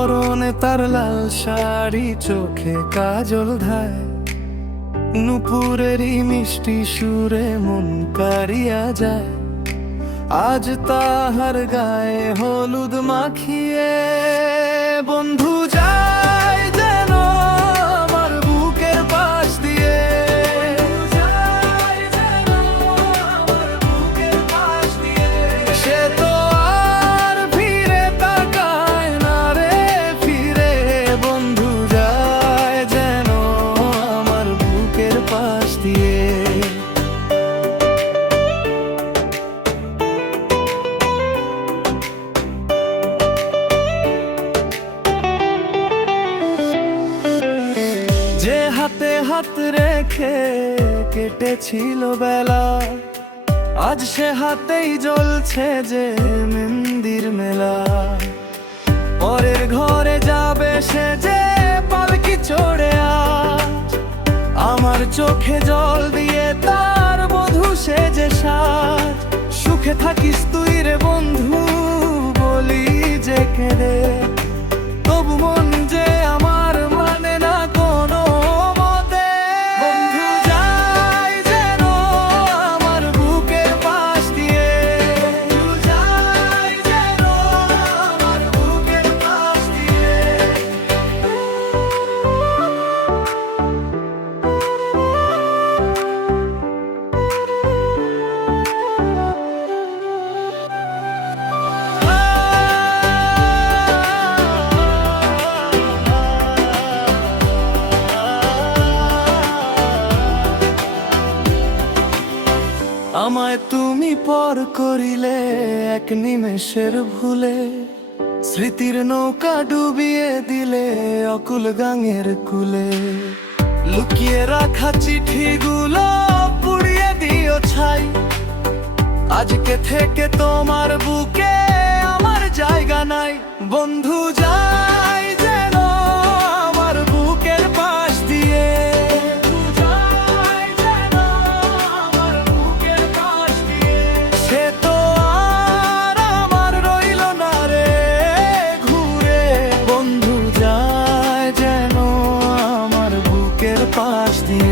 পরনে তার লাল শাড়ি, চোখে কাজল ধায়, নুপুরেরই মিষ্টি সুরে মন কারিয়া যায়। আজ তাহার গায়ে হলুদ মাখিয়ে বন্ধু যায় যেন আমার বুকের পাশ দিয়ে। সে তো আর ফিরে তাকায় না রে ফিরে, বন্ধু যায় যেন আমার বুকের পাশ দিয়ে। যে হাতে হাত রেখে কেটেছিল বেলা, আজ সে হাতেই জ্বলছে যে মেহেন্দির মেলা। পরের ঘরে যাবে সে যে পালকি চড়ে, আজ আমার চোখে জল দিয়ে তার বধূ সে যে সাজ। সুখে থাকিস তুই রে বন্ধু বলি যে কেঁদে, তবু মন যে আমার মানে না কোনো মতে। বন্ধু যায় যেন আমার বুকের পাশ দিয়ে, যায় যেন আমার বুকের পাশ দিয়ে। আমায় তুমি পর করিলে এক নিমেষের ভুলে, স্মৃতির নৌকা ডুবিয়ে দিলে অকুল গাঙের কূলে। লুকিয়ে রাখা চিঠিগুলো পুড়িয়ে দিও ছাই, আজকে থেকে তোমার বুকে আমার জায়গা নাই। বন্ধু যায় যেন আমার বুকের পাশ দিয়ে, সে তো আর আমার রইল না রে ঘুরে। বন্ধু যায় যেন আমার বুকের পাশ দিয়ে।